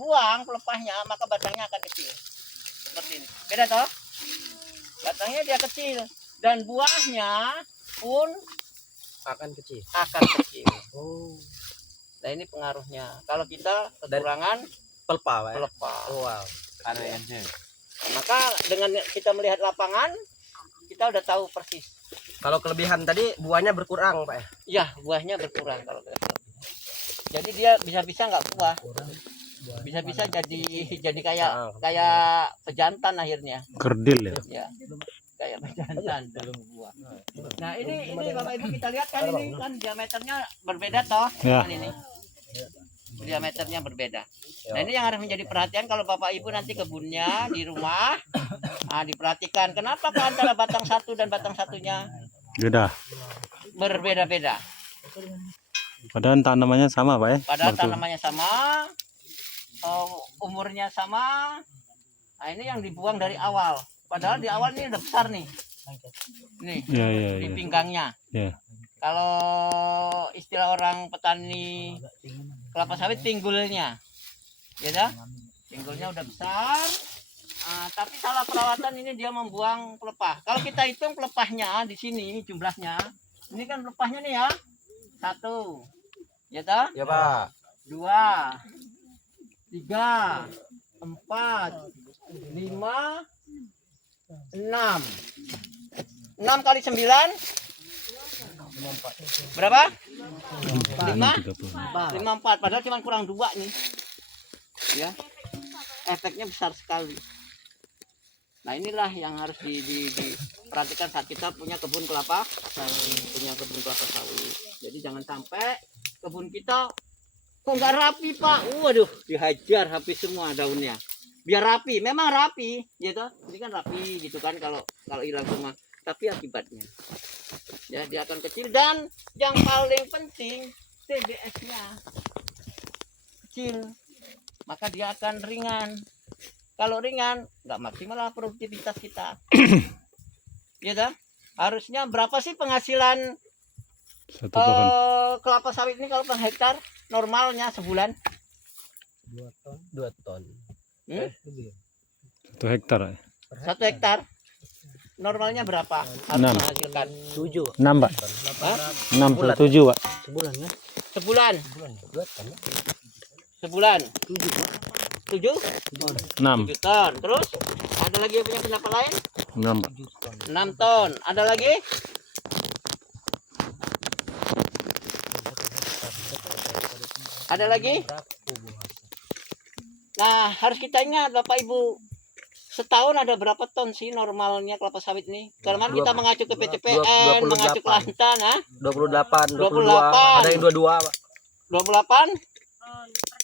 dibuang pelepahnya, maka batangnya akan kecil. Seperti ini. Beda toh? Batangnya dia kecil dan buahnya pun akan kecil. Oh. Nah ini pengaruhnya. Kalau kita kekurangan Pelepah. pelepah. Wow. Maka dengan kita melihat lapangan, kita udah tahu persis. Kalau kelebihan tadi buahnya berkurang, Pak ya? Ya, buahnya berkurang kalau kelebihan. Jadi dia bisa-bisa nggak buah. Bisa-bisa jadi kayak pejantan akhirnya. Kerdil ya. Ya. Kayak pejantan belum buah. Nah, ini Bapak Ibu kita lihat kan ini kan diameternya berbeda toh. Ya. Kan ini. Diameternya berbeda. Nah, ini yang harus menjadi perhatian kalau Bapak Ibu nanti kebunnya di rumah. Nah, diperhatikan kenapa kok antara batang satu dan batang satunya Beda. berbeda-beda. Padahal tanamannya sama, Pak ya. Padahal Betul. tanamannya sama, umurnya sama. Nah, ini yang dibuang dari awal. Padahal di awal ini udah besar nih. Nih, Ya, di pinggangnya. Ya. Kalau istilah orang petani kelapa sawit, pinggulnya. Ya dah? Pinggulnya udah besar. Tapi salah perawatan ini dia membuang pelepah. Kalau kita hitung pelepahnya di sini jumlahnya. Ini kan pelepahnya nih ya. 1. Ya dah? Ya, Pak. 2, 3, 4, 5, 6. 6 kali 9 berapa? 54. Padahal cuma kurang 2 nih. Ya. Efeknya besar sekali. Nah, inilah yang harus diperhatikan saat kita punya kebun kelapa sawit. Jadi jangan sampai kebun kita kok nggak rapi, Pak. Waduh, dihajar habis semua daunnya. Biar rapi, memang rapi, gitu. Ini kan rapi gitu kan kalau hilang semua. Tapi akibatnya ya dia akan kecil dan yang paling penting TBS-nya kecil. Maka dia akan ringan. Kalau ringan, nggak maksimal lah produktivitas kita. Ya dah? Harusnya berapa sih penghasilan Satu pohon. kelapa sawit ini kalau per hektar normalnya sebulan? 2 ton. 1 hektar. 1 hektar normalnya berapa? Harus 6. menghasilkan 7. 6, Pak. Hah? 6 per 7, Pak. Sebulan ya? Sebulan. 2 ton. Sebulan 7 6. ton. Terus ada lagi yang punya pendapat lain? 6, Pak. 6 ton. Ada lagi? Ada lagi? Nah, harus kita ingat Bapak Ibu, setahun ada berapa ton sih normalnya kelapa sawit ini? Karena kita mengacu ke PCPN, mengacu ke Lantan, 28, 22. 28. Ada yang 22, Pak. 28?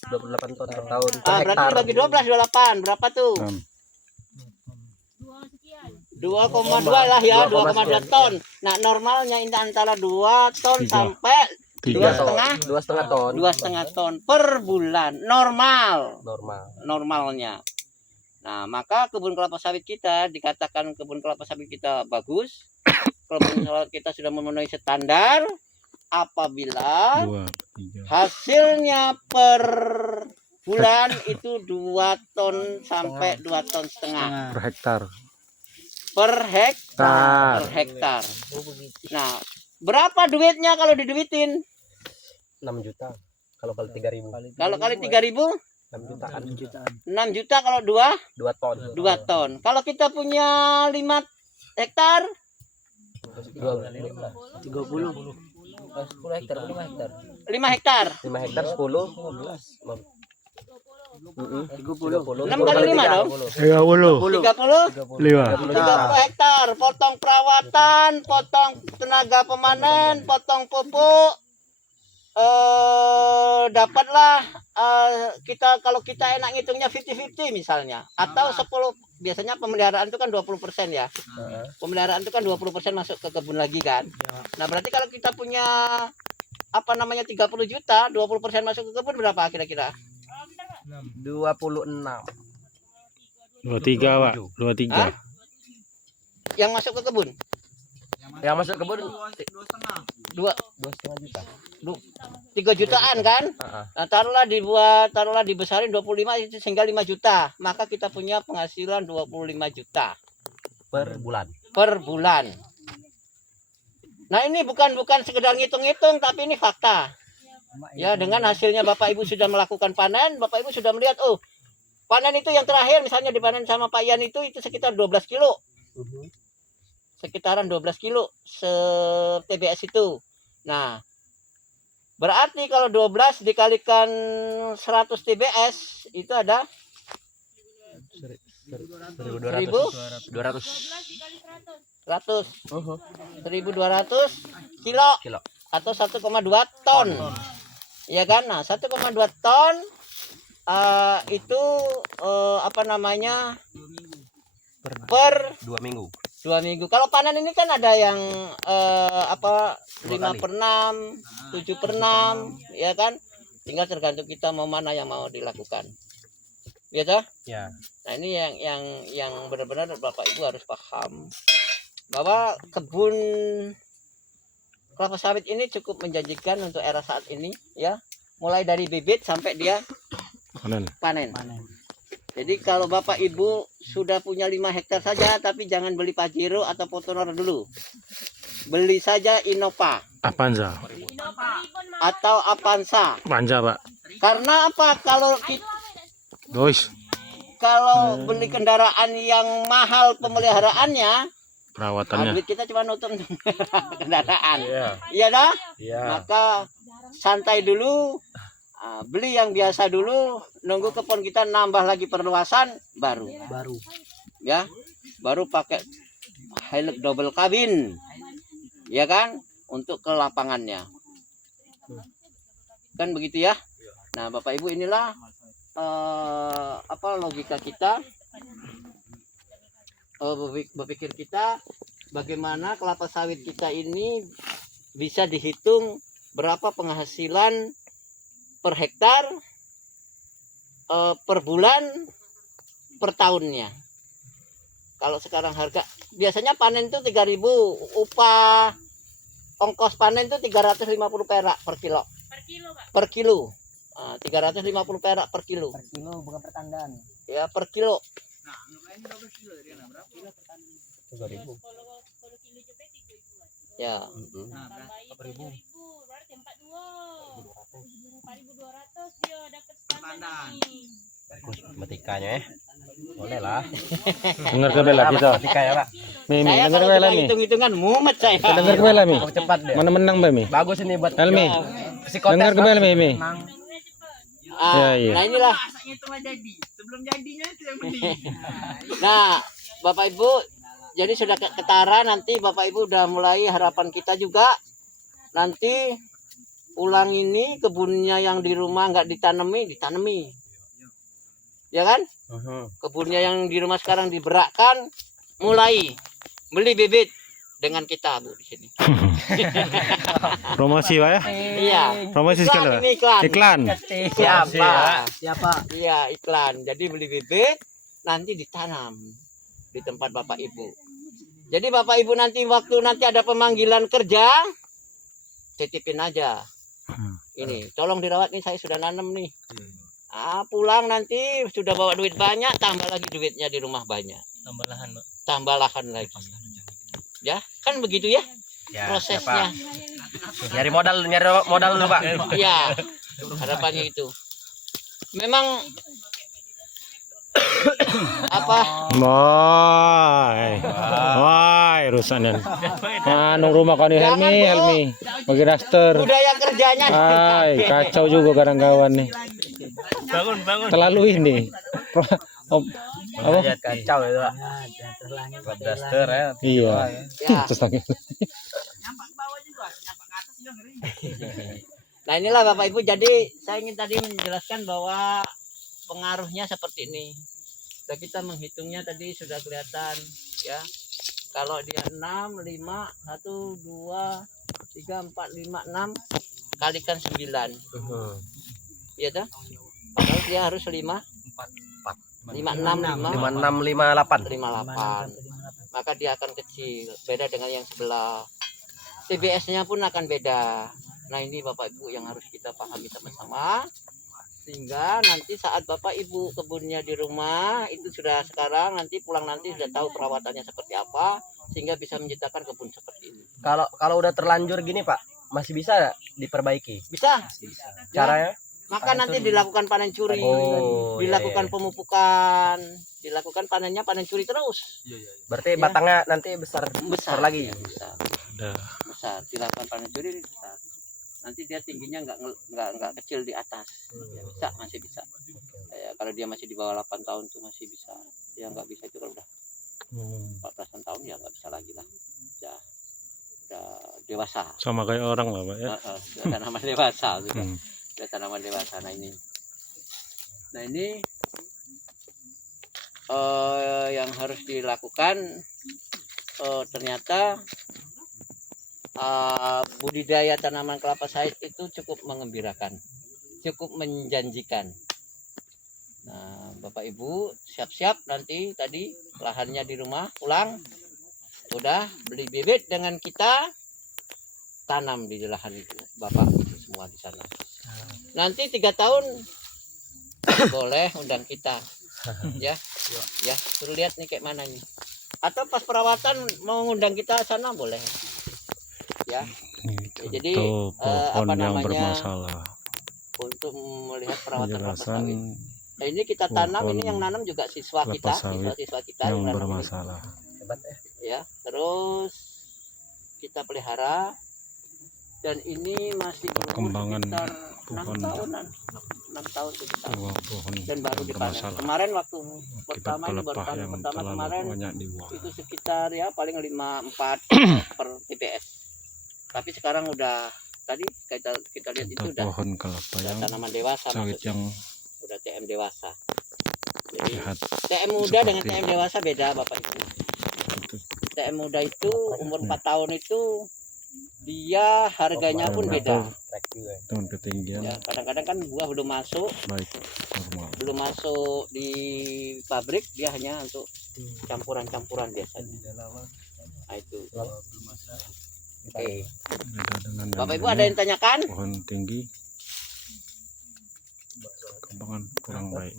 28 ton per tahun. Per Berarti hektar. bagi 12, 28. Berapa tuh? 6. 2,2 lah ya, 2,2 sekian. ton. Nah, normalnya ini antara 2 ton 3. sampai 3. 2,5 ton. 2,5 ton per bulan. Normal. Normalnya. Nah, maka kebun kelapa sawit kita dikatakan kebun kelapa sawit kita bagus. Kebun kelapa kita sudah memenuhi standar apabila 2, 3. hasilnya per bulan itu 2 ton sampai 2 ton setengah Per hektar. per hektar. Nah, berapa duitnya kalau diduitin? 6 juta. Kalau kali 3.000. Kalau kali 3.000 6 jutaan. 6 juta kalau 2 ton. 2 ton. Kalau kita punya 5 hektar 30. 10 hektar, 5 hektar. 5 hektar 5 hektar 10. 30. 6 kali 5 dong. 30. 30 5. hektar. Potong perawatan, potong tenaga pemanen, potong pupuk. Dapatlah kita kalau kita enak ngitungnya 50-50 misalnya, atau 10. Biasanya pemeliharaan itu kan 20% ya. Pemeliharaan itu kan 20% masuk ke kebun lagi kan. Nah, berarti kalau kita punya 30 juta, 20% masuk ke kebun berapa kira-kira? 26. 23, Pak. 23. Hah? Yang masuk ke kebun? Yang masuk kebun 2,5 juta. 3 jutaan kan? Nah, taruhlah dibesarin 25 itu sehingga 5 juta. Maka kita punya penghasilan 25 juta Per bulan. per bulan. Nah, ini bukan sekedar ngitung-ngitung, tapi ini fakta. Ya, dengan hasilnya Bapak Ibu sudah melakukan panen, Bapak Ibu sudah melihat, oh, panen itu yang terakhir misalnya dipanen sama Pak Yan itu sekitar 12 kilo. Sekitaran 12 kilo TBS itu. Nah, berarti kalau 12 dikalikan 100 TBS itu ada 1.200 kilo atau 1,2 ton. Ya kan? Nah, 1,2 ton itu apa namanya? Per 2 minggu. 2 minggu. Kalau panen ini kan ada yang 5/6, 7/6, ya kan? Tinggal tergantung kita mau mana yang mau dilakukan. Ya toh? Ya. Nah, ini yang benar-benar Bapak Ibu harus paham bahwa kebun kelapa sawit ini cukup menjanjikan untuk era saat ini, ya. Mulai dari bibit sampai dia panen. Jadi kalau Bapak Ibu sudah punya 5 hektar saja, tapi jangan beli Pajero atau Potonor dulu. Beli saja Innova Avanza. atau Avanza. Avanza, Pak. Karena apa? Guys, Kalau beli kendaraan yang mahal pemeliharaannya, perawatannya. duit kita cuma nutup kendaraan. Iya. Iya dah? Iya. Maka santai dulu. Beli yang biasa dulu, nunggu kebun kita nambah lagi perluasan baru. Ya. Baru pakai Hilux double kabin. Ya kan? Untuk ke lapangannya. Kan begitu ya? Nah, Bapak Ibu, inilah logika kita, berpikir kita bagaimana kelapa sawit kita ini bisa dihitung berapa penghasilan per hektar, per bulan, per tahunnya. Kalau sekarang harga biasanya panen itu 3.000, upah ongkos panen itu 350 perak per kilo. Per kilo. 350 perak per kilo. Per kilo bukan per tandan. Ya, per kilo. Nah, ini 12 kilo dari berapa kilo per tandan? 3.000. Ya. Nah, berapa ribu? Berarti 4.200 dia dapat tandan. Matematikanya ya. Boleh lah. Dengar ke bela kita. Matematika ya, Pak. Mimi, Saya dengar kalau ke bela sudah Mi. hitung-hitungan mumet saya. Dengar ke bela Mi. Oh, cepat deh. Mana menang, Be Mi? Bagus ini buat Helmi. psikotes. Dengar ke bela Mi. Ya, iya. Nah, inilah. Sebelum jadinya itu yang penting. Nah, Bapak Ibu, jadi sudah ketara, nanti Bapak Ibu udah mulai harapan kita juga nanti ulang ini kebunnya yang di rumah nggak ditanami. Ya kan? Kebunnya yang di rumah sekarang diberakkan, mulai beli bibit dengan kita, Bu, di sini. Promosi, Pak ya? Iya. Promosi sekali, Pak. Ini iklan. Iklan. Siapa? Iya, iklan. Jadi beli bibit nanti ditanam di tempat Bapak Ibu. Jadi Bapak Ibu nanti waktu ada pemanggilan kerja, titipin aja. Ini, tolong dirawat nih, saya sudah nanam nih. Pulang nanti sudah bawa duit banyak, tambah lagi duitnya di rumah banyak. Tambah lahan lagi. Ya, kan begitu ya, Ya, prosesnya. Nyari modal dulu, Pak. Iya, harapannya itu. Memang apa? Woi, rusakan. Anu rumah kau nih Helmi. Bagi daster. Budaya kerjanya. Kacau juga kadang-kawan nih. Bangun. Terlalu ini. Apa? Lihat kacau itu, Pak. Buat daster ya. Iya. Ya. Terus lagi. Nyampak bawah juga, nyampak ke atas juga ngeri. Nah, inilah Bapak Ibu, jadi saya ingin tadi menjelaskan bahwa pengaruhnya seperti ini. Sudah kita menghitungnya tadi sudah kelihatan ya. Kalau dia 6, 5, 1, 2, 3, 4, 5, 6 kalikan 9. Iya dah. Padahal dia harus 5, 6, 5658. 58. Maka dia akan kecil. Beda dengan yang sebelah. TBS-nya pun akan beda. Nah ini Bapak Ibu yang harus kita pahami sama-sama, sehingga nanti saat Bapak Ibu kebunnya di rumah itu sudah sekarang, nanti pulang nanti sudah tahu perawatannya seperti apa, sehingga bisa menciptakan kebun seperti ini. Kalau udah terlanjur gini Pak, masih bisa nggak diperbaiki? Bisa. Caranya? Maka nanti dilakukan panen curi, Oh, dilakukan iya. pemupukan, dilakukan panennya panen curi terus. Berarti Ya. batangnya nanti besar lagi. Ya, besar. Dah. Besar. Dilakukan panen curi besar. Nanti dia tingginya nggak kecil di atas. Ya, bisa, masih bisa. Ya, kalau dia masih di bawah 8 tahun tuh masih bisa. Ya nggak bisa itu kalau udah 14 tahun ya nggak bisa lagi lah. Udah dewasa. Sama kayak orang lah Pak ya. Sudah tanaman dewasa sudah. Hmm. Sudah tanaman dewasa. Nah ini yang harus dilakukan ternyata budidaya tanaman kelapa sawit itu cukup mengembirakan, cukup menjanjikan. Nah, Bapak Ibu siap-siap nanti tadi lahannya di rumah pulang udah beli bibit dengan kita tanam di lahan itu Bapak itu semua di sana. Nanti 3 tahun boleh undang kita ya suruh lihat nih kayak mana nih, atau pas perawatan mau ngundang kita sana boleh ya. Jadi Itu pohon apa yang namanya, bermasalah. untuk melihat perawatan kelapa Penjelasan sawit. Nah ini kita tanam, pohon ini yang nanam juga siswa kelapa kita, sawit siswa kita yang nanam ini. bermasalah. Hebat ya. Ya, terus kita pelihara, dan ini masih berumur Perkembangan sekitar 6 pohon. tahunan, 6 tahun 7 tahun, Buah pohon dan baru yang dipanen. bermasalah. Kemarin waktu Akibat pertama ini baru pelepah panen yang pertama terlalu kemarin banyak dibuang. itu sekitar ya paling 5-4 per TPS. Tapi sekarang udah tadi kita lihat itu Contoh udah pohon kelapa yang tanaman dewasa, sawit maksudnya yang udah TM dewasa. Jadi sehat. TM muda dengan Seperti- TM dewasa beda Bapak Ibu. Itu TM muda itu umur 4 tahun itu dia harganya pun beda. dengan ketinggian Ya, kadang-kadang kan buah belum masuk baik normal. di pabrik, dia hanya untuk campuran-campuran biasanya. Nah itu. Oke. Beda dengan Bapak yang Ibu ada ini, yang tanyakan? pohon tinggi perkembangan kurang baik.